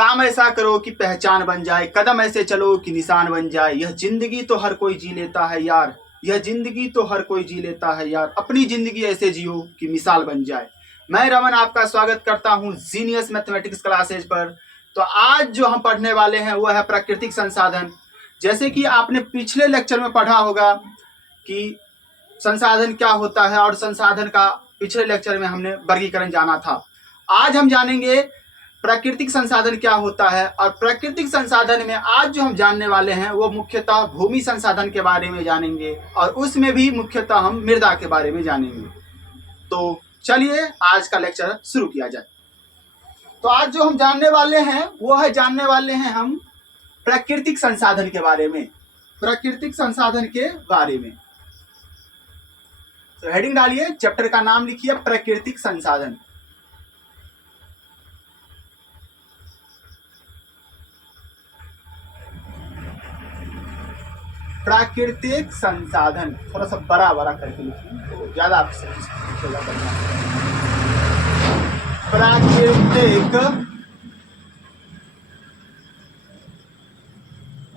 काम ऐसा करो कि पहचान बन जाए, कदम ऐसे चलो कि निशान बन जाए। यह जिंदगी तो हर कोई जी लेता है यार, यह जिंदगी तो हर कोई जी लेता है यार, अपनी जिंदगी ऐसे जियो कि मिसाल बन जाए। मैं रमन आपका स्वागत करता हूं जीनियस मैथमेटिक्स क्लासेज पर। तो आज जो हम पढ़ने वाले हैं वो है प्राकृतिक संसाधन। जैसे कि आपने पिछले लेक्चर में पढ़ा होगा कि संसाधन क्या होता है और संसाधन का पिछले लेक्चर में हमने वर्गीकरण जाना था। आज हम जानेंगे प्राकृतिक संसाधन क्या होता है, और प्राकृतिक संसाधन में आज जो हम जानने वाले हैं वो मुख्यतः भूमि संसाधन के बारे में जानेंगे, और उसमें भी मुख्यतः हम मृदा के बारे में जानेंगे। तो चलिए आज का लेक्चर शुरू किया जाए। तो आज जो हम जानने वाले हैं वो है हम प्राकृतिक संसाधन के बारे में, प्राकृतिक संसाधन के बारे में। तो हेडिंग डालिए, चैप्टर का नाम लिखिए प्राकृतिक संसाधन। प्राकृतिक संसाधन थोड़ा सा बड़ा बड़ा करके लिखिए तो ज्यादा आपसे लिखेगा बढ़िया।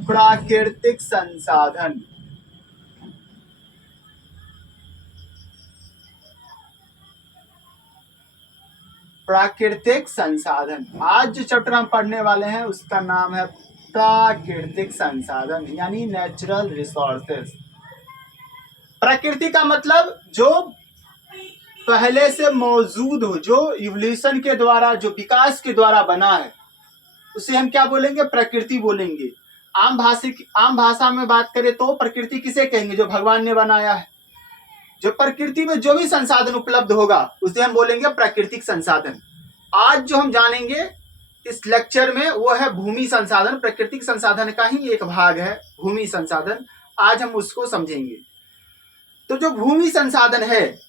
प्राकृतिक संसाधन। प्राकृतिक संसाधन आज जो चैप्टर हम पढ़ने वाले हैं उसका नाम है प्राकृतिक संसाधन, यानी नेचुरल रिसोर्सेस। प्रकृति का मतलब जो पहले से मौजूद हो, जो इवोल्यूशन के द्वारा, जो विकास के द्वारा बना है, उसे हम क्या बोलेंगे? प्रकृति बोलेंगे। आम भाषा में बात करें तो प्रकृति किसे कहेंगे? जो भगवान ने बनाया है। जो प्रकृति में जो भी संसाधन उपलब्ध होगा उसे हम बोलेंगे प्राकृतिक संसाधन। आज जो हम जानेंगे इस लेक्चर में वो है भूमि संसाधन। प्राकृतिक संसाधन का ही एक भाग है भूमि संसाधन। आज हम उसको समझेंगे। तो जो भूमि संसाधन है,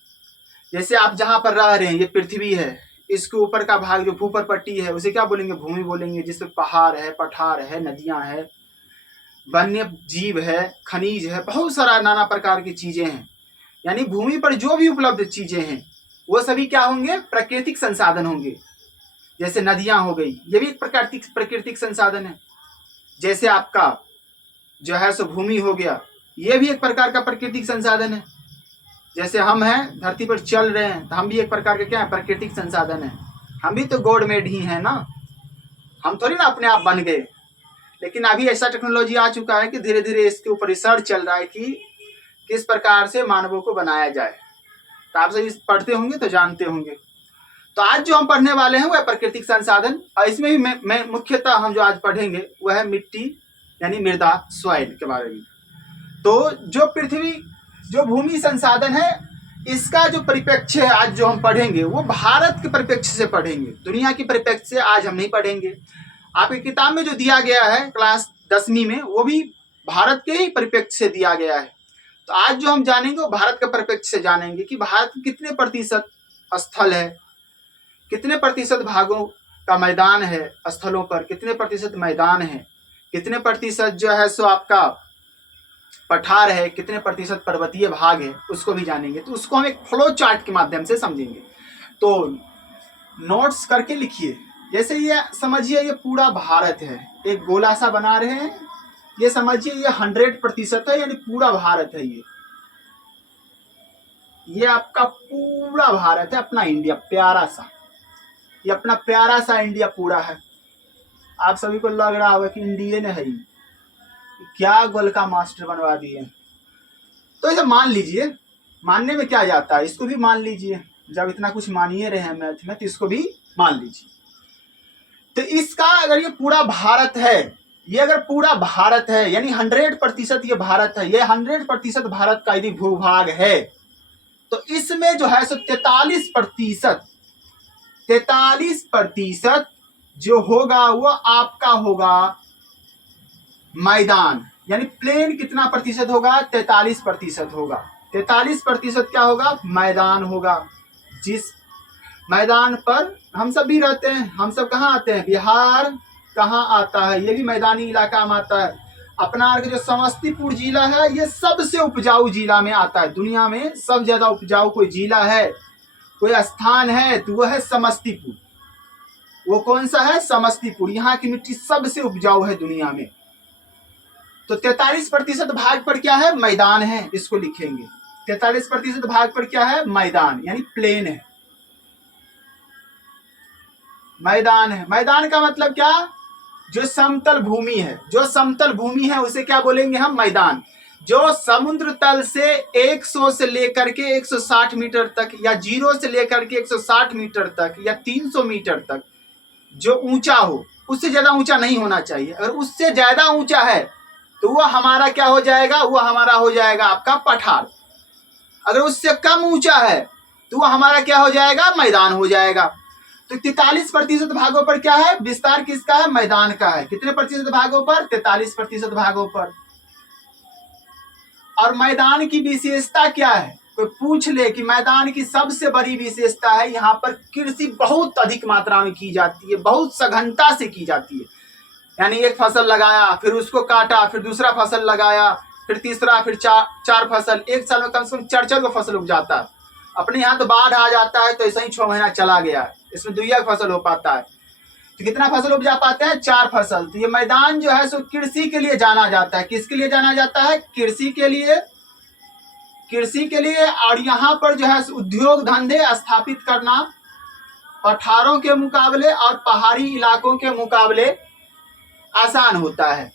जैसे आप जहां पर रह रहे हैं, ये पृथ्वी है, इसके ऊपर का भाग जो भूपर पट्टी है उसे क्या बोलेंगे? भूमि बोलेंगे। जिसमें पहाड़ है, पठार है, नदियां है, वन्य जीव है, खनिज है, बहुत सारा नाना प्रकार की चीजें हैं। यानी भूमि पर जो भी उपलब्ध चीजें हैं वो सभी क्या होंगे? प्राकृतिक संसाधन होंगे। जैसे नदियां हो गई, ये भी एक प्राकृतिक संसाधन है। जैसे आपका जो है सो भूमि हो गया, ये भी एक प्रकार का प्राकृतिक संसाधन है। जैसे हम हैं धरती पर चल रहे हैं तो हम भी एक प्रकार के क्या है? प्राकृतिक संसाधन है। हम भी तो गॉड मेड ही हैं ना, हम थोड़ी ना अपने आप बन गए। लेकिन अभी ऐसा टेक्नोलॉजी आ चुका है कि धीरे धीरे इसके ऊपर रिसर्च चल रहा है कि किस प्रकार से मानवों को बनाया जाए। तो आप सभी पढ़ते होंगे तो जानते होंगे। तो आज जो हम पढ़ने वाले हैं वह प्राकृतिक संसाधन, और इसमें भी मैं मुख्यतः हम जो आज पढ़ेंगे वह है मिट्टी यानी मृदा, सॉइल के बारे में। तो जो भूमि संसाधन है इसका जो परिप्रेक्ष्य है आज जो हम पढ़ेंगे वो भारत के परिप्रेक्ष्य से पढ़ेंगे, दुनिया के परिप्रेक्ष्य से आज हम नहीं पढ़ेंगे। आपकी किताब में जो दिया गया है क्लास 10वीं में वो भी भारत के ही परिप्रेक्ष्य से दिया गया है। तो आज जो हम जानेंगे वो भारत के परिप्रेक्ष्य से जानेंगे कि भारत में कितने प्रतिशत स्थल है, कितने प्रतिशत भागों का मैदान है, स्थलों पर कितने प्रतिशत मैदान है, कितने प्रतिशत जो है सो आपका पठार है, कितने प्रतिशत पर्वतीय भाग है, उसको भी जानेंगे। तो उसको हम एक फ्लो चार्ट के माध्यम से समझेंगे। तो नोट्स करके लिखिए। जैसे ये समझिए ये पूरा भारत है, एक गोला सा बना रहे हैं, ये समझिए ये 100% है, यानी पूरा भारत है। ये आपका पूरा भारत है, अपना इंडिया प्यारा सा, ये अपना प्यारा सा इंडिया पूरा है। आप सभी को लग रहा होगा कि इंडियन है ही, क्या गोल का मास्टर बनवा दिए। तो इसे मान लीजिए, मानने में क्या जाता है, इसको भी मान लीजिए। जब इतना कुछ मानिए रहे हैं मैथ में तो इसको भी मान लीजिए। तो इसका अगर ये पूरा भारत है, ये अगर पूरा भारत है यानी 100% ये भारत है, ये 100% भारत का यदि भूभाग है तो इसमें जो है सो 43% जो होगा वो आपका होगा मैदान। यानी प्लेन कितना प्रतिशत होगा? 43% होगा। 43% क्या होगा? मैदान होगा। जिस मैदान पर हम सब भी रहते हैं। हम सब कहाँ आते हैं? बिहार कहाँ आता है? ये भी मैदानी इलाका में आता है। अपना जो समस्तीपुर जिला है ये सबसे उपजाऊ जिला में आता है। दुनिया में सबसे ज्यादा उपजाऊ कोई जिला है, कोई स्थान है तो वह है समस्तीपुर। वो कौन सा है? समस्तीपुर। यहाँ की मिट्टी सबसे उपजाऊ है दुनिया में। तो 43% भाग पर क्या है? मैदान है, इसको लिखेंगे। 43% भाग पर क्या है? मैदान, यानी प्लेन है, मैदान है। मैदान का मतलब क्या? जो समतल भूमि है, जो समतल भूमि है उसे क्या बोलेंगे हम? मैदान। जो समुद्र तल से 100 से लेकर के 160 मीटर तक, या 0 से लेकर के 160 मीटर तक, या 300 मीटर तक जो ऊंचा हो, उससे ज्यादा ऊंचा नहीं होना चाहिए। अगर उससे ज्यादा ऊंचा है तो वो हमारा क्या हो जाएगा? वो हमारा हो जाएगा आपका पठार। अगर उससे कम ऊंचा है तो वो हमारा क्या हो जाएगा? मैदान हो जाएगा। तो 43% भागों पर क्या है? विस्तार किसका है? मैदान का है। कितने प्रतिशत भागों पर? 43% भागों पर। और मैदान की विशेषता क्या है? कोई पूछ ले कि मैदान की सबसे बड़ी विशेषता है यहाँ पर कृषि बहुत अधिक मात्रा में की जाती है, बहुत सघनता से की जाती है। यानी एक फसल लगाया, फिर उसको काटा, फिर दूसरा फसल लगाया, फिर तीसरा, फिर चार फसल। एक साल में कम से कम 4 को फसल उग जाता है। अपने यहाँ तो बाढ़ आ जाता है तो ऐसा ही 6 महीना चला गया है, इसमें 2 फसल हो पाता है। तो कितना फसल उपजा पाते हैं? 4 फसल। तो ये मैदान जो है सो कृषि के लिए जाना जाता है। किसके लिए जाना जाता है? कृषि के लिए, कृषि के लिए। और यहाँ पर जो है उद्योग धंधे स्थापित करना पठारों के मुकाबले और पहाड़ी इलाकों के मुकाबले आसान होता है।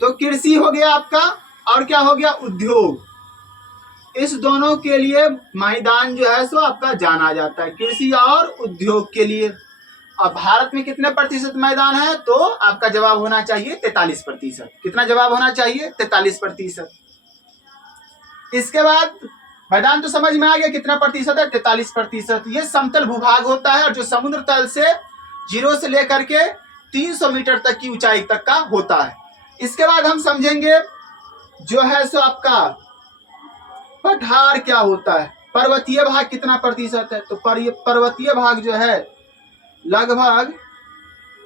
तो कृषि हो गया आपका, और क्या हो गया? उद्योग। इस दोनों के लिए मैदान जो है सो आपका जाना जाता है, कृषि और उद्योग के लिए। और भारत में कितने प्रतिशत मैदान है? तो आपका जवाब होना चाहिए 43%। कितना जवाब होना चाहिए? 43%। इसके बाद मैदान तो समझ में आ गया कितना प्रतिशत है? 43%। ये समतल भूभाग होता है और जो समुद्र तल से 0 से लेकर के 300 मीटर तक की ऊंचाई तक का होता है। इसके बाद हम समझेंगे जो है सो आपका पठार क्या होता है। पर्वतीय भाग कितना प्रतिशत है? तो पर्वतीय भाग जो है लगभग,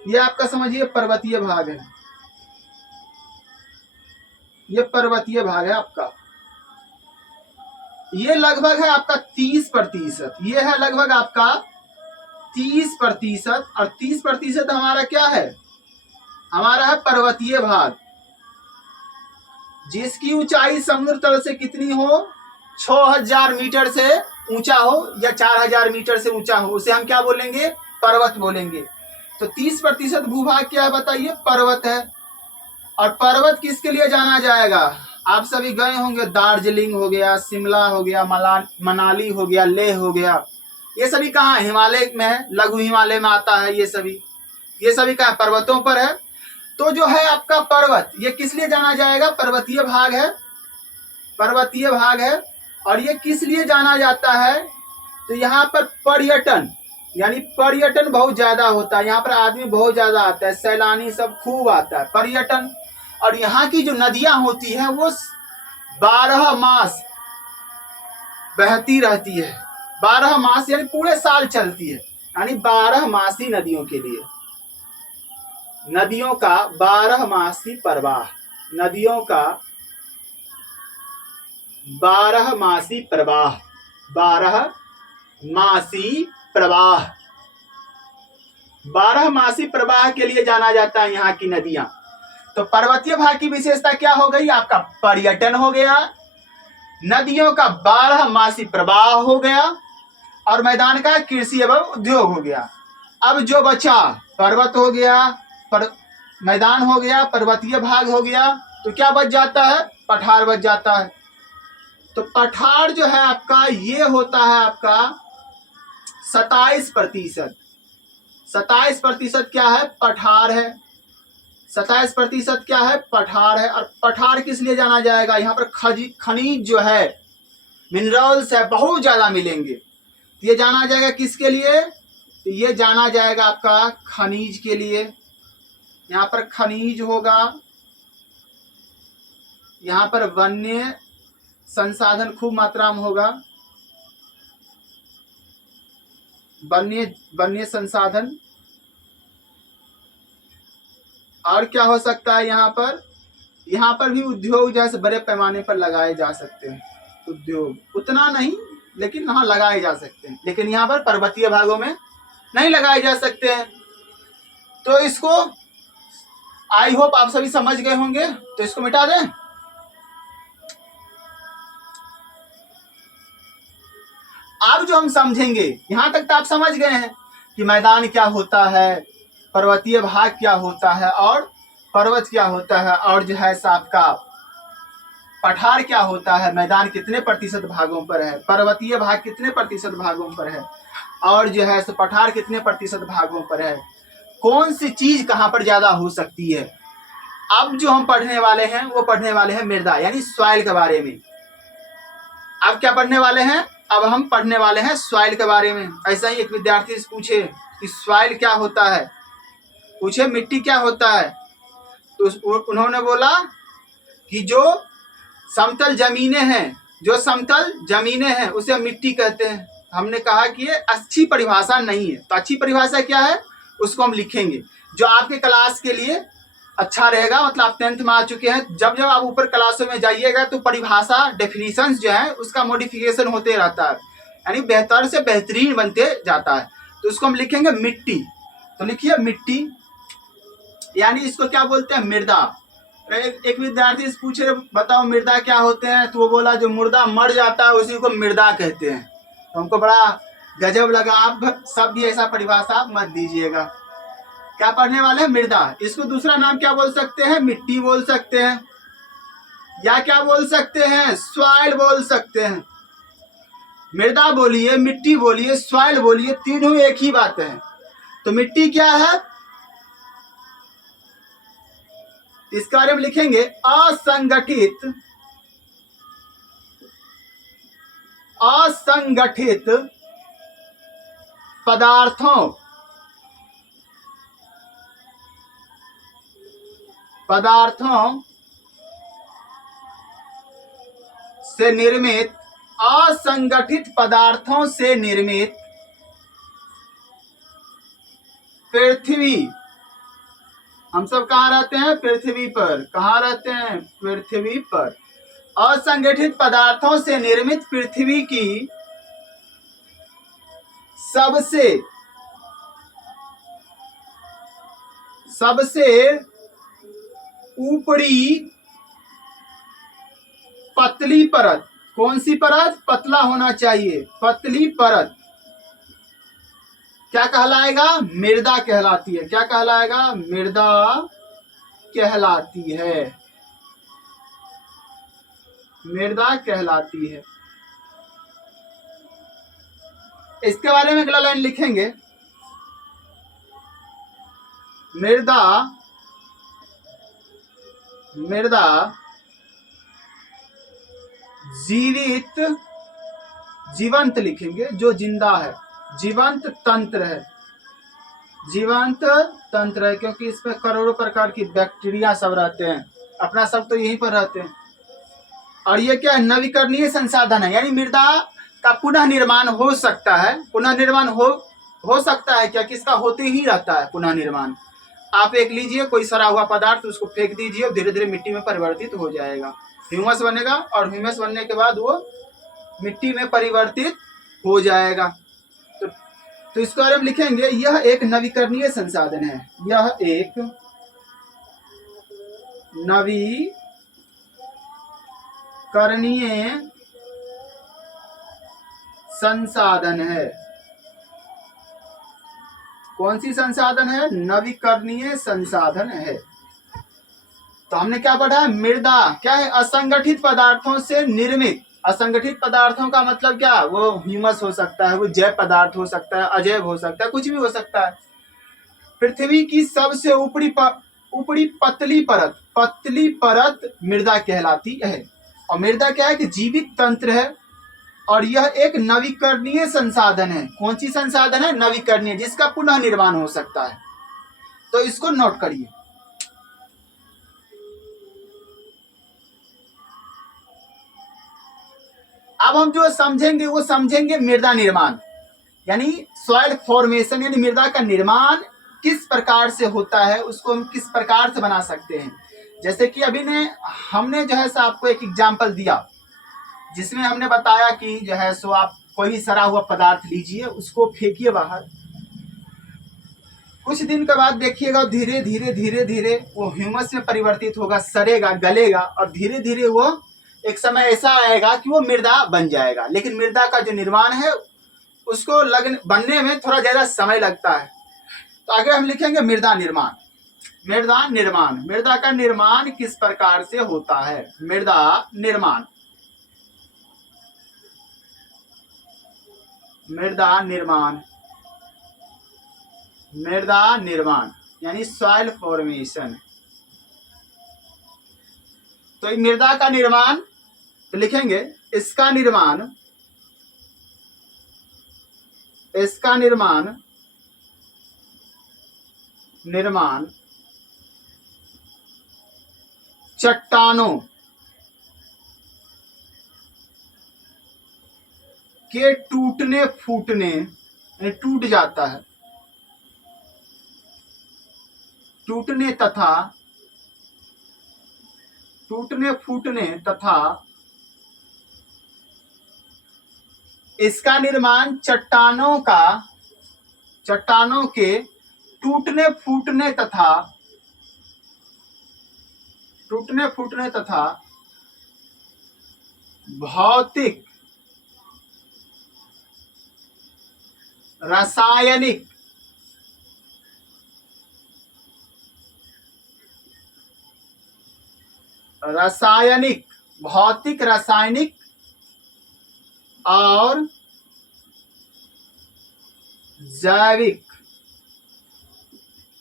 ये आपका समझिए पर्वतीय भाग है, ये पर्वतीय भाग है आपका। ये लगभग है आपका 30%। ये है लगभग आपका 30%। और 30% हमारा क्या है? हमारा है पर्वतीय भाग, जिसकी ऊंचाई समुद्र तल से कितनी हो? 6000 मीटर से ऊंचा हो या 4000 मीटर से ऊंचा हो, उसे हम क्या बोलेंगे? पर्वत बोलेंगे। तो 30% भूभाग क्या है बताइए? पर्वत है। और पर्वत किसके लिए जाना जाएगा? आप सभी गए होंगे, दार्जिलिंग हो गया, शिमला हो गया, मनाली हो गया, लेह हो गया, ये सभी कहाँ? हिमालय में है, लघु हिमालय में आता है। ये सभी कहाँ? पर्वतों पर है। तो जो है आपका पर्वत, ये किस लिए जाना जाएगा? पर्वतीय भाग है, पर्वतीय भाग है। और ये किस लिए जाना जाता है? तो यहाँ पर पर्यटन, यानी पर्यटन बहुत ज्यादा होता है। यहाँ पर आदमी बहुत ज्यादा आता है, सैलानी सब खूब आता है, पर्यटन। और यहाँ की जो नदियां होती हैं वो 12 मास बहती रहती है। 12 मास यानी पूरे साल चलती है, यानी 12 मासी नदियों के लिए, नदियों का 12 मासी प्रवाह, नदियों का 12 मासी प्रवाह, 12 मासी प्रवाह, 12 मासी प्रवाह के लिए जाना जाता है यहाँ की नदियां। तो पर्वतीय भाग की विशेषता क्या हो गई? आपका पर्यटन हो गया, नदियों का 12 मासी प्रवाह हो गया, और मैदान का कृषि एवं उद्योग हो गया। अब जो बचा, पर्वत हो गया, मैदान हो गया, पर्वतीय भाग हो गया, तो क्या बच जाता है? पठार बच जाता है। तो पठार जो है आपका, ये होता है आपका 27%। 27% क्या है? पठार है। 27% क्या है? पठार है। और पठार किस लिए जाना जाएगा? यहाँ पर खनिज जो है, मिनरल्स है, बहुत ज्यादा मिलेंगे। ये जाना जाएगा किसके लिए? तो ये जाना जाएगा आपका खनिज के लिए। यहाँ पर खनिज होगा, यहाँ पर वन्य संसाधन खूब मात्रा में होगा, वन्य संसाधन। और क्या हो सकता है यहाँ पर भी उद्योग जैसे बड़े पैमाने पर लगाए जा सकते हैं। उद्योग उतना नहीं, लेकिन हाँ लगाए जा सकते हैं, लेकिन यहाँ पर पर्वतीय भागों में नहीं लगाए जा सकते हैं। तो इसको आई होप आप सभी समझ गए होंगे, तो इसको मिटा दें। अब जो हम समझेंगे, यहां तक तो आप समझ गए हैं कि मैदान क्या होता है, पर्वतीय भाग क्या होता है और पर्वत क्या होता है, और जो है आपका पठार क्या होता है, मैदान कितने प्रतिशत भागों पर है, पर्वतीय भाग कितने प्रतिशत भागों पर है, और जो है पठार कितने प्रतिशत भागों पर है, कौन सी चीज कहां पर ज्यादा हो सकती है। अब जो हम पढ़ने वाले हैं वो पढ़ने वाले हैं मृदा यानी सॉइल के बारे में। अब क्या पढ़ने वाले हैं, अब हम पढ़ने वाले हैं सॉइल के बारे में। ऐसा ही एक विद्यार्थी से पूछे कि सॉइल क्या होता है, पूछे मिट्टी क्या होता है, तो उन्होंने बोला कि जो समतल जमीनें हैं, जो समतल जमीनें हैं उसे मिट्टी कहते हैं। हमने कहा कि ये अच्छी परिभाषा नहीं है, तो अच्छी परिभाषा क्या है उसको हम लिखेंगे, जो आपके क्लास के लिए अच्छा रहेगा। मतलब आप 10th में आ चुके हैं, जब जब आप ऊपर क्लासों में जाइएगा तो परिभाषा डेफिनेशंस जो है उसका मॉडिफिकेशन होते रहता है, यानी बेहतर से बेहतरीन बनते जाता है। तो उसको हम लिखेंगे मिट्टी। तो लिखिए मिट्टी, यानी इसको क्या बोलते हैं, मृदा। एक विद्यार्थी से पूछे बताओ मृदा क्या होते हैं, तो वो बोला जो मुर्दा मर जाता है उसी को मृदा कहते हैं। तो हमको बड़ा गजब लगा। आप सब भी ऐसा परिभाषा मत दीजिएगा। क्या पढ़ने वाले हैं, मृदा। इसको दूसरा नाम क्या बोल सकते हैं, मिट्टी बोल सकते हैं, या क्या बोल सकते हैं, सॉइल बोल सकते हैं। मृदा बोलिए, मिट्टी बोलिए, सॉइल बोलिए, तीनों एक ही बात है। तो मिट्टी क्या है, इसके बारे में लिखेंगे असंगठित पदार्थों से निर्मित, असंगठित पदार्थों से निर्मित पृथ्वी। हम सब कहाँ रहते हैं, पृथ्वी पर। कहाँ रहते हैं, पृथ्वी पर। असंगठित पदार्थों से निर्मित पृथ्वी की सबसे ऊपरी पतली परत। कौन सी परत, पतला होना चाहिए, पतली परत क्या कहलाएगा, मृदा कहलाती है। क्या कहलाएगा, मृदा कहलाती है, मृदा कहलाती है। इसके बारे में अगला लाइन लिखेंगे, मृदा जीवंत लिखेंगे, जो जिंदा है, जीवंत तंत्र है, जीवंत तंत्र है, क्योंकि इसमें करोड़ों प्रकार की बैक्टीरिया सब रहते हैं, अपना सब तो यहीं पर रहते हैं। और ये क्या, नवीकरणीय संसाधन है, यानी मृदा का पुनः निर्माण हो सकता है। पुनः निर्माण हो सकता है क्या, किसका होते ही रहता है पुनः निर्माण। आप एक लीजिए कोई सड़ा हुआ पदार्थ, उसको फेंक दीजिए, धीरे धीरे मिट्टी में परिवर्तित हो जाएगा, ह्यूमस बनेगा, और ह्यूमस बनने के बाद वो मिट्टी में परिवर्तित हो जाएगा। तो इसके बारे में लिखेंगे, यह एक नवीकरणीय संसाधन है, यह एक नवीकरणीय संसाधन है। कौन सी संसाधन है, नवीकरणीय संसाधन है। तो हमने क्या पढ़ा, मृदा क्या है, असंगठित पदार्थों से निर्मित। असंगठित पदार्थों का मतलब क्या, वो ह्यूमस हो सकता है, वो जैव पदार्थ हो सकता है, अजैव हो सकता है, कुछ भी हो सकता है। पृथ्वी की सबसे ऊपरी पतली परत मृदा कहलाती है। और मृदा क्या है कि जीवित तंत्र है, और यह एक नवीकरणीय संसाधन है। कौन सी संसाधन है, नवीकरणीय, जिसका पुनः निर्माण हो सकता है। तो इसको नोट करिए। अब हम जो समझेंगे वो समझेंगे मृदा निर्माण, यानी सॉइल फॉर्मेशन, यानी मृदा का निर्माण किस प्रकार से होता है, उसको हम किस प्रकार से बना सकते हैं। जैसे कि हमने जो है आपको एक एग्जाम्पल दिया, जिसमें हमने बताया कि जो है आप कोई भी सड़ा हुआ पदार्थ लीजिए, उसको फेंकिए बाहर, कुछ दिन के बाद देखिएगा धीरे धीरे धीरे धीरे वो ह्यूमस में परिवर्तित होगा, सड़ेगा, गलेगा और धीरे धीरे वो एक समय ऐसा आएगा कि वो मृदा बन जाएगा। लेकिन मृदा का जो निर्माण है उसको बनने में थोड़ा ज्यादा समय लगता है। तो आगे हम लिखेंगे मृदा निर्माण। मृदा निर्माण, मृदा का निर्माण किस प्रकार से होता है? मृदा निर्माण, मृदा निर्माण, मृदा निर्माण यानी सॉइल फॉर्मेशन। तो मृदा का निर्माण तो लिखेंगे इसका निर्माण, इसका निर्माण, निर्माण चट्टानों के टूटने फूटने, टूट जाता है, टूटने तथा टूटने फूटने तथा इसका निर्माण चट्टानों का, चट्टानों के टूटने फूटने तथा टूटने फूटने तथा भौतिक, रासायनिक, रासायनिक, भौतिक, रासायनिक और जैविक,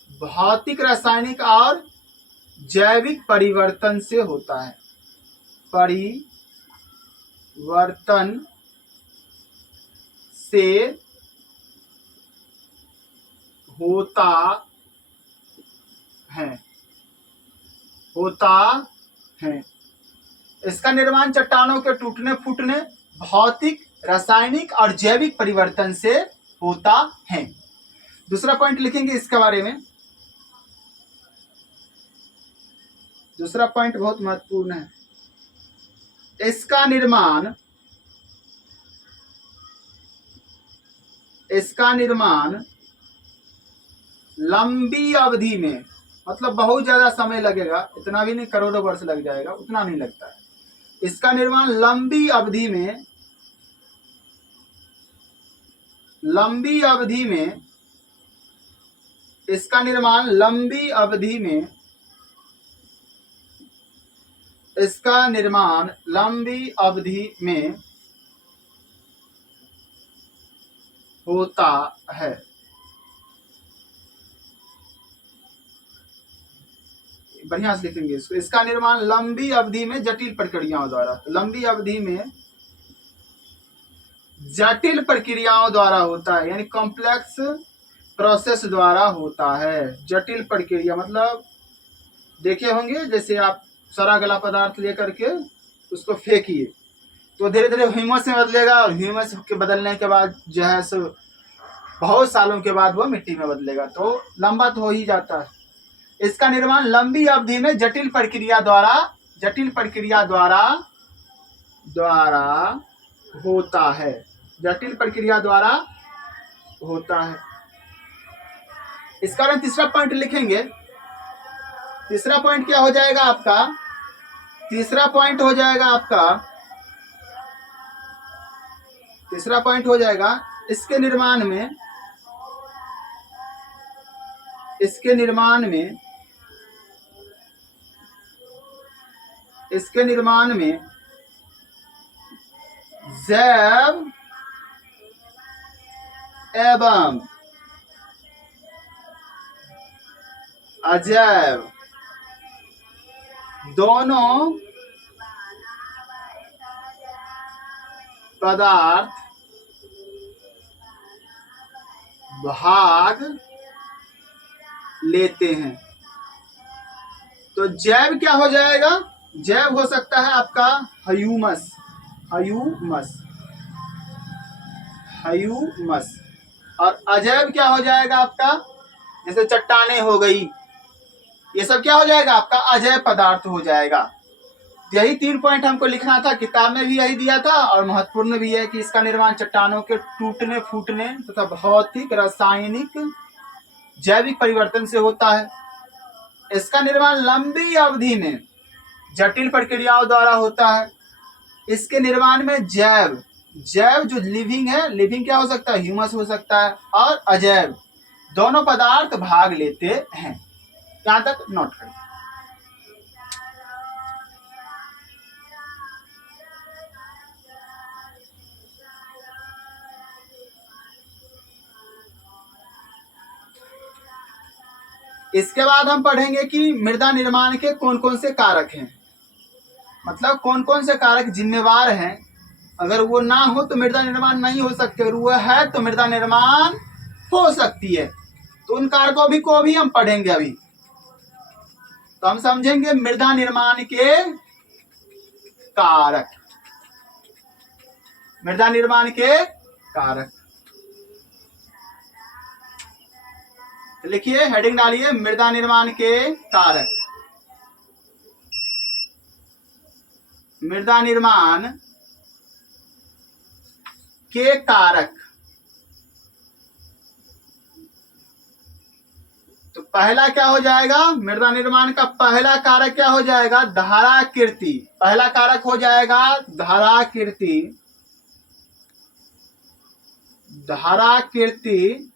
भौतिक, रासायनिक और जैविक परिवर्तन से होता है, परिवर्तन से होता है, होता है। इसका निर्माण चट्टानों के टूटने फूटने, भौतिक, रासायनिक और जैविक परिवर्तन से होता है। दूसरा पॉइंट लिखेंगे इसके बारे में। दूसरा पॉइंट बहुत महत्वपूर्ण है। इसका निर्माण, इसका निर्माण लंबी अवधि में, मतलब बहुत ज्यादा समय लगेगा, इतना भी नहीं, करोड़ों वर्ष लग जाएगा, उतना नहीं लगता है। इसका निर्माण लंबी अवधि में, लंबी अवधि में, इसका निर्माण लंबी अवधि में, इसका निर्माण लंबी अवधि में होता है। बढ़िया से लिखेंगे इसको। इसका निर्माण लंबी अवधि में जटिल प्रक्रियाओं द्वारा, लंबी अवधि में जटिल प्रक्रियाओं द्वारा होता है, यानी कॉम्प्लेक्स प्रोसेस द्वारा होता है। जटिल प्रक्रिया मतलब देखे होंगे, जैसे आप सड़ा गला पदार्थ लेकर के उसको फेंकिए तो धीरे धीरे ह्यूमस में बदलेगा और ह्यूमस के बदलने के बाद जो है सो बहुत सालों के बाद वो मिट्टी में बदलेगा, तो लंबा तो हो ही जाता है। इसका निर्माण लंबी अवधि में जटिल प्रक्रिया द्वारा, जटिल प्रक्रिया द्वारा होता है, जटिल प्रक्रिया द्वारा होता है। इस कारण तीसरा पॉइंट लिखेंगे। तीसरा पॉइंट क्या हो जाएगा आपका? तीसरा पॉइंट हो जाएगा आपका, तीसरा पॉइंट हो जाएगा इसके निर्माण में, इसके निर्माण में, इसके निर्माण में जैव एवं अजैव दोनों पदार्थ भाग लेते हैं। तो जैव क्या हो जाएगा? जैव हो सकता है आपका ह्यूमस, ह्यूमस, ह्यूमस। और अजैव क्या हो जाएगा आपका? जैसे चट्टाने हो गई, ये सब क्या हो जाएगा आपका? अजैव पदार्थ हो जाएगा। यही 3 पॉइंट हमको लिखना था, किताब में भी यही दिया था और महत्वपूर्ण भी है कि इसका निर्माण चट्टानों के टूटने फूटने तथा भौतिक, रासायनिक जैविक परिवर्तन से होता है। इसका निर्माण लंबी अवधि में जटिल प्रक्रियाओं द्वारा होता है। इसके निर्माण में जैव जो लिविंग है, लिविंग क्या हो सकता है, ह्यूमस हो सकता है, और अजैव दोनों पदार्थ भाग लेते हैं। यहां तक नोट करें। इसके बाद हम पढ़ेंगे कि मृदा निर्माण के कौन कौन से कारक हैं, मतलब कौन कौन से कारक जिम्मेवार हैं। अगर वो ना हो तो मृदा निर्माण नहीं हो सकते, और वो है तो मृदा निर्माण हो सकती है। तो उन कारकों को भी हम पढ़ेंगे अभी। तो हम समझेंगे मृदा निर्माण के कारक, मृदा निर्माण के कारक। लिखिए, हेडिंग डालिए, मृदा निर्माण के कारक। मृदा निर्माण के कारक। तो पहला क्या हो जाएगा, मृदा निर्माण का पहला कारक क्या हो जाएगा, धाराकृति। पहला कारक हो जाएगा धाराकृति। धाराकृति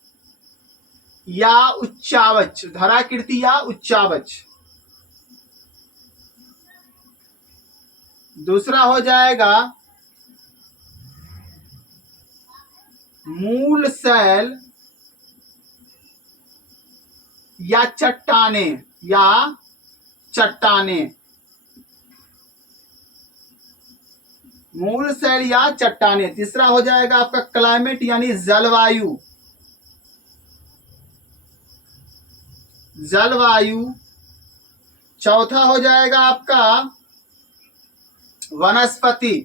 या उच्चावच, धाराकृति या उच्चावच। दूसरा हो जाएगा मूल शैल या चट्टाने, या चट्टाने। मूल शैल या चट्टाने। तीसरा हो जाएगा आपका क्लाइमेट यानी जलवायु, जलवायु। चौथा हो जाएगा आपका वनस्पति।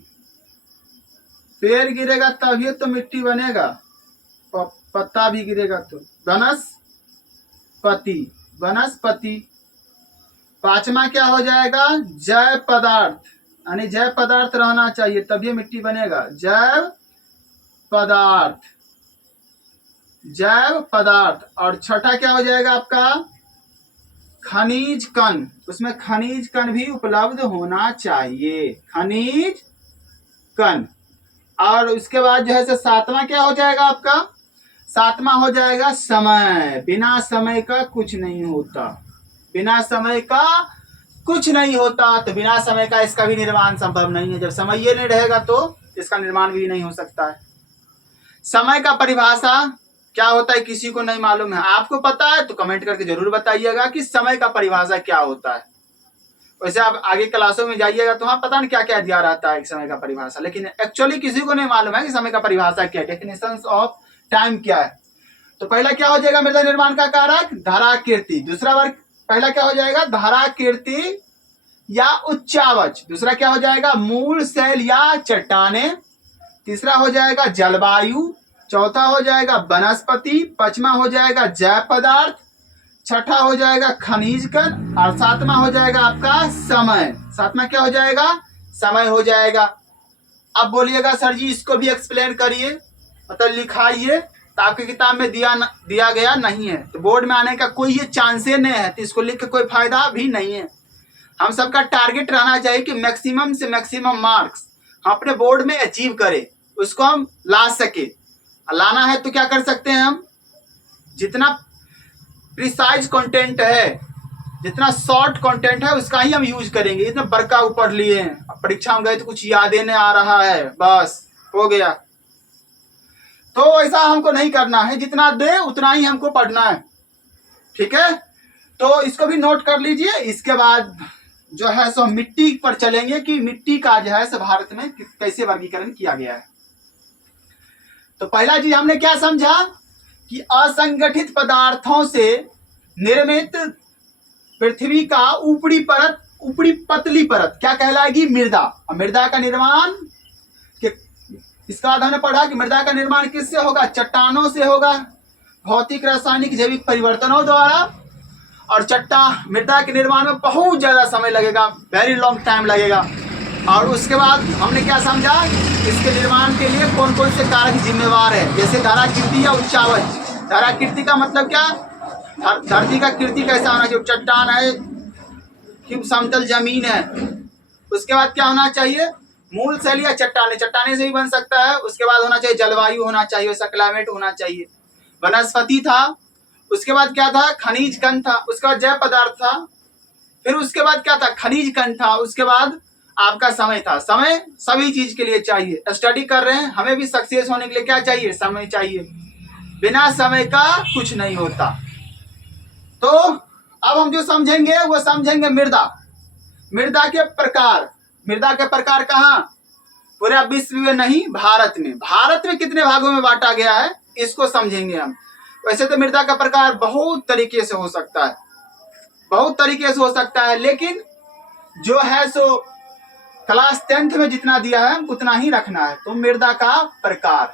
पेड़ गिरेगा तभी तो मिट्टी बनेगा, पत्ता भी गिरेगा तो। वनस्पति, वनस्पति। पांचवा क्या हो जाएगा, जैव पदार्थ, यानी जैव पदार्थ रहना चाहिए तभी मिट्टी बनेगा। जैव पदार्थ, जैव पदार्थ। और छठा क्या हो जाएगा आपका, खनिज कण। उसमें खनिज कण भी उपलब्ध होना चाहिए, खनिज कण। और उसके बाद जो है सातवां क्या हो जाएगा आपका, सातवां हो जाएगा समय। बिना समय का कुछ नहीं होता, बिना समय का कुछ नहीं होता। तो बिना समय का इसका भी निर्माण संभव नहीं है। जब समय ये नहीं रहेगा तो इसका निर्माण भी नहीं हो सकता है। समय का परिभाषा क्या होता है किसी को नहीं मालूम है, आपको पता है तो कमेंट करके जरूर बताइएगा कि समय का परिभाषा क्या होता है। वैसे आप आगे क्लासों में जाइएगा तो वहां पता नहीं क्या क्या दिया रहता है समय का परिभाषा, लेकिन एक्चुअली किसी को नहीं मालूम है कि समय का परिभाषा क्या है, डेफिनेशन ऑफ टाइम क्या है। तो पहला क्या हो जाएगा मृदा निर्माण का कारक, धाराकृति। दूसरा वर्ग पहला क्या हो जाएगा, धाराकृति या उच्चावच। दूसरा क्या हो जाएगा, मूल शैल या चट्टाने। तीसरा हो जाएगा जलवायु। चौथा हो जाएगा वनस्पति। पांचवा हो जाएगा जैव पदार्थ। छठा हो जाएगा खनिज कण। और सातवां हो जाएगा आपका समय। सातवां क्या हो जाएगा, समय हो जाएगा। अब बोलिएगा सर जी इसको भी एक्सप्लेन करिए, मतलब लिखाइए। तो आपकी किताब में दिया गया नहीं है, तो बोर्ड में आने का कोई ये चांसे नहीं है, तो इसको लिख के कोई फायदा भी नहीं है। हम सबका टारगेट रहना चाहिए कि मैक्सिमम से मैक्सिमम मार्क्स हम अपने बोर्ड में अचीव करें, उसको हम ला सके। लाना है तो क्या कर सकते हैं, हम जितना प्रिसाइज कंटेंट है, जितना शॉर्ट कंटेंट है उसका ही हम यूज करेंगे। इतना बड़का ऊपर लिए हैं, परीक्षा में गए तो कुछ याद नहीं आ रहा है, बस हो गया। तो ऐसा हमको नहीं करना है, जितना दे उतना ही हमको पढ़ना है, ठीक है। तो इसको भी नोट कर लीजिए। इसके बाद जो है सो मिट्टी पर चलेंगे कि मिट्टी का जो है सो भारत में कैसे वर्गीकरण किया गया है। तो पहला चीज हमने क्या समझा कि असंगठित पदार्थों से निर्मित पृथ्वी का ऊपरी परत, ऊपरी पतली परत क्या कहलाएगी, मृदा। और मृदा का निर्माण इसके बाद हमने पढ़ा कि मृदा का निर्माण किससे होगा, चट्टानों से होगा, भौतिक रासायनिक जैविक परिवर्तनों द्वारा। और मृदा के निर्माण में बहुत ज्यादा समय लगेगा, वेरी लॉन्ग टाइम लगेगा। और उसके बाद हमने क्या समझा, इसके निर्माण के लिए कौन कौन से कारक जिम्मेवार है, जैसे धाराकृति या उच्चावच। धाराकृति का मतलब क्या, धरती का कीर्ति कैसा होना चाहिए, चट्टान है कि समतल जमीन है। उसके बाद क्या होना चाहिए, मूल शैली या चट्टाने, चट्टाने से भी बन सकता है। उसके बाद होना चाहिए जलवायु होना चाहिए, उसका क्लाइमेट होना चाहिए। वनस्पति था, उसके बाद क्या था, खनिज कण था, उसके बाद जैव पदार्थ था, फिर उसके बाद क्या था, खनिज कण था, उसके बाद आपका समय था। समय सभी चीज के लिए चाहिए। स्टडी कर रहे हैं, हमें भी सक्सेस होने के लिए क्या चाहिए, समय चाहिए। बिना समय का कुछ नहीं होता। तो अब हम जो समझेंगे वो समझेंगे मृदा। मृदा के प्रकार, मृदा के प्रकार कहाँ, पूरे विश्व में नहीं, भारत में। भारत में कितने भागों में बांटा गया है इसको समझेंगे हम। वैसे तो मृदा का प्रकार बहुत तरीके से हो सकता है, बहुत तरीके से हो सकता है, लेकिन जो है सो क्लास 10th में जितना दिया है उतना ही रखना है। तो मृदा का प्रकार,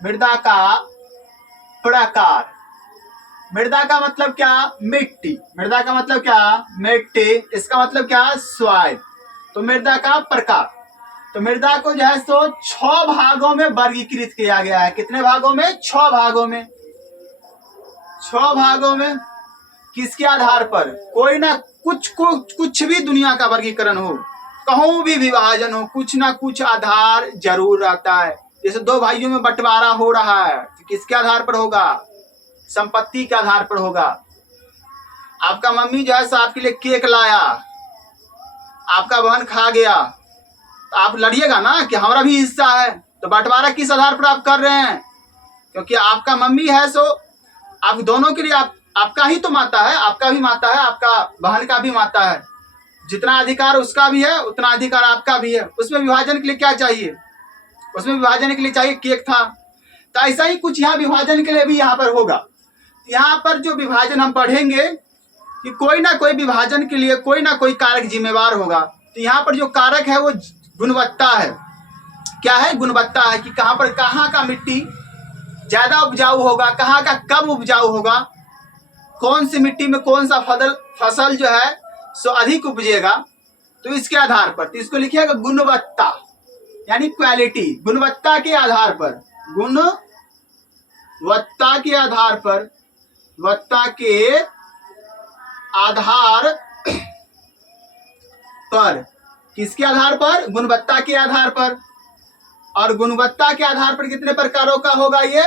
मृदा का प्रकार। मृदा का मतलब क्या, मिट्टी। मृदा का मतलब क्या, मिट्टी। इसका मतलब क्या, सॉइल। तो मृदा का प्रकार, तो मृदा को जो है सो 6 भागों में वर्गीकृत किया गया है। कितने भागों में, 6 भागों में। 6 भागों में किसके आधार पर, कोई ना कुछ भी दुनिया का वर्गीकरण हो, कहूं भी विभाजन हो, कुछ ना कुछ आधार जरूर रहता है। जैसे 2 भाइयों में बंटवारा हो रहा है तो किसके आधार पर होगा, संपत्ति के आधार पर होगा। आपका मम्मी जो है सो आपके लिए केक लाया, आपका बहन खा गया, तो आप लड़िएगा ना कि हमारा भी हिस्सा है। तो बंटवारा किस आधार पर आप कर रहे हैं, क्योंकि आपका मम्मी है सो आप दोनों के लिए आपका ही तो माता है, आपका भी माता है, आपका बहन का भी माता है। जितना अधिकार उसका भी है उतना अधिकार आपका भी है। उसमें विभाजन के लिए क्या चाहिए, उसमें विभाजन के लिए चाहिए केक था। तो ऐसा ही कुछ यहाँ विभाजन के लिए भी यहाँ पर होगा। यहाँ पर जो विभाजन हम पढ़ेंगे कि कोई ना कोई विभाजन के लिए कोई ना कोई कारक जिम्मेवार होगा। तो यहाँ पर जो कारक है वो गुणवत्ता है। क्या है, गुणवत्ता है कि कहाँ पर कहाँ का मिट्टी ज्यादा उपजाऊ होगा, कहाँ का कम उपजाऊ होगा, कौन सी मिट्टी में कौन सा फसल जो है सो अधिक उपजेगा। तो इसके आधार पर, तो इसको लिखिएगा गुणवत्ता यानी क्वालिटी। गुणवत्ता के आधार पर, गुणवत्ता के आधार पर, वत्ता के आधार पर, किसके आधार पर, गुणवत्ता के आधार पर। और गुणवत्ता के आधार पर कितने प्रकारों का होगा ये,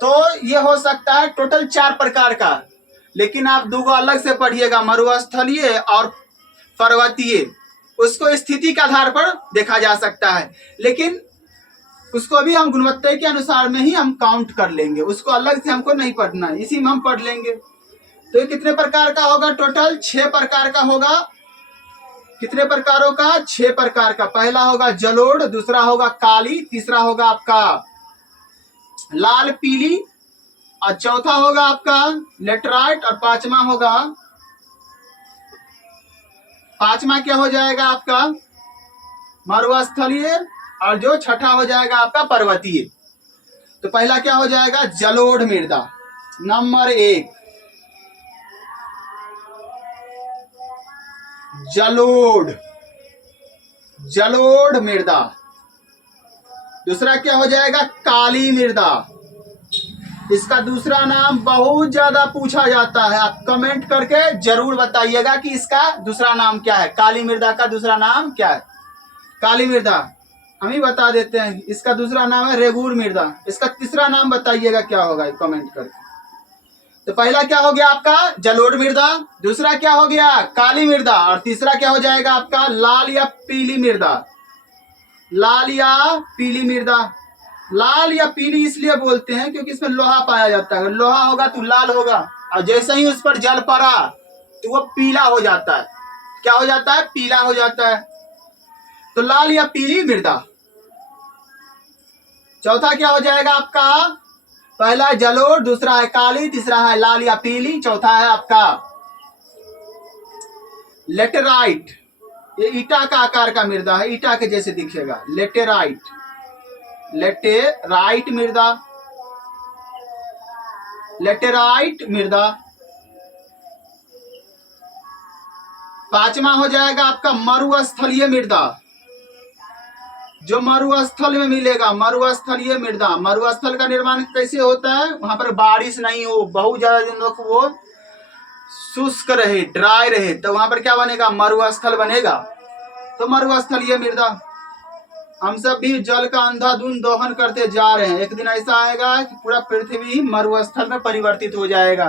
तो ये हो सकता है टोटल 4 प्रकार का। लेकिन आप 2 अलग से पढ़िएगा, मरुस्थलीय और पर्वतीय। उसको स्थिति के आधार पर देखा जा सकता है, लेकिन उसको भी हम गुणवत्ता के अनुसार में ही हम काउंट कर लेंगे, उसको अलग से हमको नहीं पढ़ना है, इसी में हम पढ़ लेंगे। तो ये कितने प्रकार का होगा, टोटल 6 प्रकार का होगा। कितने प्रकारों का, 6 प्रकार का। पहला होगा जलोढ़, दूसरा होगा काली, तीसरा होगा आपका लाल पीली, और चौथा होगा आपका लेटराइट, और पांचवा क्या हो जाएगा आपका मरुस्थलीय, और जो छठा हो जाएगा आपका पर्वतीय। तो पहला क्या हो जाएगा, जलोढ़ मृदा नंबर 1, जलोढ़ मृदा। दूसरा क्या हो जाएगा, काली मृदा। इसका दूसरा नाम बहुत ज्यादा पूछा जाता है, आप कमेंट करके जरूर बताइएगा कि इसका दूसरा नाम क्या है। काली मृदा का दूसरा नाम क्या है, काली मृदा हम ही बता देते हैं, इसका दूसरा नाम है रेगूर मृदा। इसका तीसरा नाम बताइएगा क्या होगा, कमेंट करके। तो पहला क्या हो गया आपका जलोढ़ मृदा, दूसरा क्या हो गया काली मृदा, और तीसरा क्या हो जाएगा आपका लाल या पीली मृदा। लाल या पीली मृदा, लाल या पीली इसलिए बोलते हैं क्योंकि इसमें लोहा पाया जाता है। लोहा होगा तो लाल होगा, और जैसे ही उस पर जल पड़ा तो वो पीला हो जाता है। क्या हो जाता है, पीला हो जाता है। तो लाल या पीली मृदा। चौथा क्या हो जाएगा आपका, पहला है जलोढ़, दूसरा है काली, तीसरा है लाल या पीली, चौथा है आपका लेटेराइट। ये ईटा का आकार का मृदा है, ईटा के जैसे दिखेगा, लेटेराइट। लेटेराइट मृदा, लेटेराइट मृदा। पांचवा हो जाएगा आपका मरुस्थलीय मृदा। जो मरुस्थल में मिलेगा, मरुस्थलीय मृदा। मरुस्थल का निर्माण कैसे होता है? वहां पर बारिश नहीं हो, बहुत ज्यादा दिनों को वो शुष्क रहे, ड्राई रहे, तो वहां पर क्या बनेगा? मरुस्थल बनेगा। तो मरुस्थलीय मृदा। हम सब भी जल का अंधाधुंध दोहन करते जा रहे हैं, एक दिन ऐसा आएगा कि पूरा पृथ्वी मरुस्थल में परिवर्तित हो जाएगा,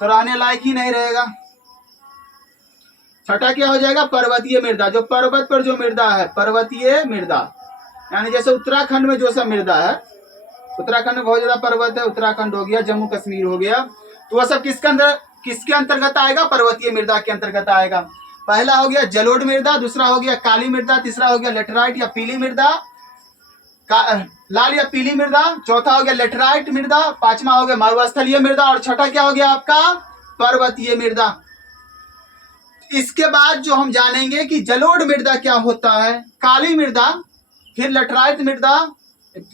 तो रहने लायक ही नहीं रहेगा। छठा क्या हो जाएगा? पर्वतीय मृदा। जो पर्वत पर जो मृदा है, पर्वतीय मृदा, यानी जैसे उत्तराखंड में जो सब मृदा है, उत्तराखंड में बहुत ज्यादा पर्वत है, उत्तराखंड हो गया, जम्मू कश्मीर हो गया, तो वह सब किसके अंतर्गत आएगा? पर्वतीय मृदा के अंतर्गत आएगा। पहला हो गया जलोढ़ मृदा, दूसरा हो गया काली मृदा, तीसरा हो गया लेटराइट या पीली मृदा, लाल या पीली मृदा, चौथा हो गया लेटराइट मृदा, पांचवा हो गया मरुस्थलीय मृदा, और छठा क्या हो गया आपका? पर्वतीय मृदा। इसके बाद जो हम जानेंगे कि जलोढ़ मृदा क्या होता है, काली मृदा, फिर लेटराइट मृदा,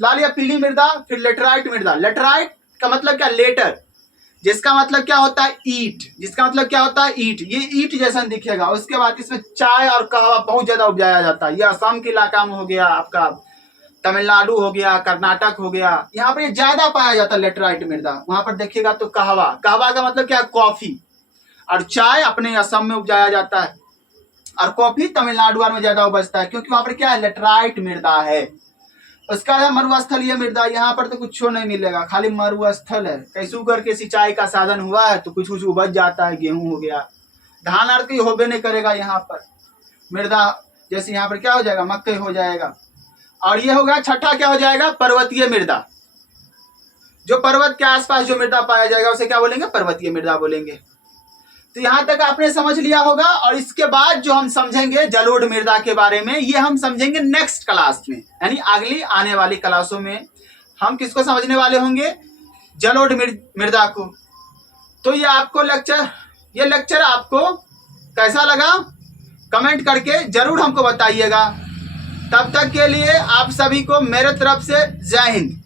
लाल या पीली मृदा, फिर लेटराइट मृदा। लेटराइट का मतलब क्या? लेटर, जिसका मतलब क्या होता है? ईट, जिसका मतलब क्या होता है? ईट। ये ईट जैसा दिखेगा। उसके बाद इसमें चाय और कहवा बहुत ज्यादा उपजाया जाता है। ये असम के इलाका में हो गया, आपका तमिलनाडु हो गया, कर्नाटक हो गया, यहाँ पर ये ज्यादा पाया जाता है लेटराइट मृदा। वहां पर देखिएगा तो कहवा, कहवा का मतलब क्या? कॉफी। और चाय अपने असम में उपजाया जाता है, और कॉफी तमिलनाडु में ज्यादा उपजता है, क्योंकि वहां पर क्या है? लेटराइट मृदा है। उसका है मरुस्थलीय मृदा। यहाँ पर तो कुछ नहीं मिलेगा, खाली मरुस्थल है। कैसू करके सिंचाई का साधन हुआ है तो कुछ कुछ उपज जाता है, गेहूं हो गया, धान अर्थ की होबे नहीं करेगा यहाँ पर मृदा। जैसे यहाँ पर क्या हो जाएगा? मक्के हो जाएगा। और ये होगा छठा क्या हो जाएगा? पर्वतीय मृदा। जो पर्वत के आसपास जो मृदा पाया जाएगा उसे क्या बोलेंगे? पर्वतीय मृदा बोलेंगे। तो यहां तक आपने समझ लिया होगा। और इसके बाद जो हम समझेंगे जलोढ़ मृदा के बारे में, ये हम समझेंगे नेक्स्ट क्लास में, यानी अगली आने वाली क्लासों में हम किसको समझने वाले होंगे? जलोढ़ मृदा को। तो ये लेक्चर आपको कैसा लगा? कमेंट करके जरूर हमको बताइएगा। तब तक के लिए आप सभी को मेरे तरफ से जय हिंद।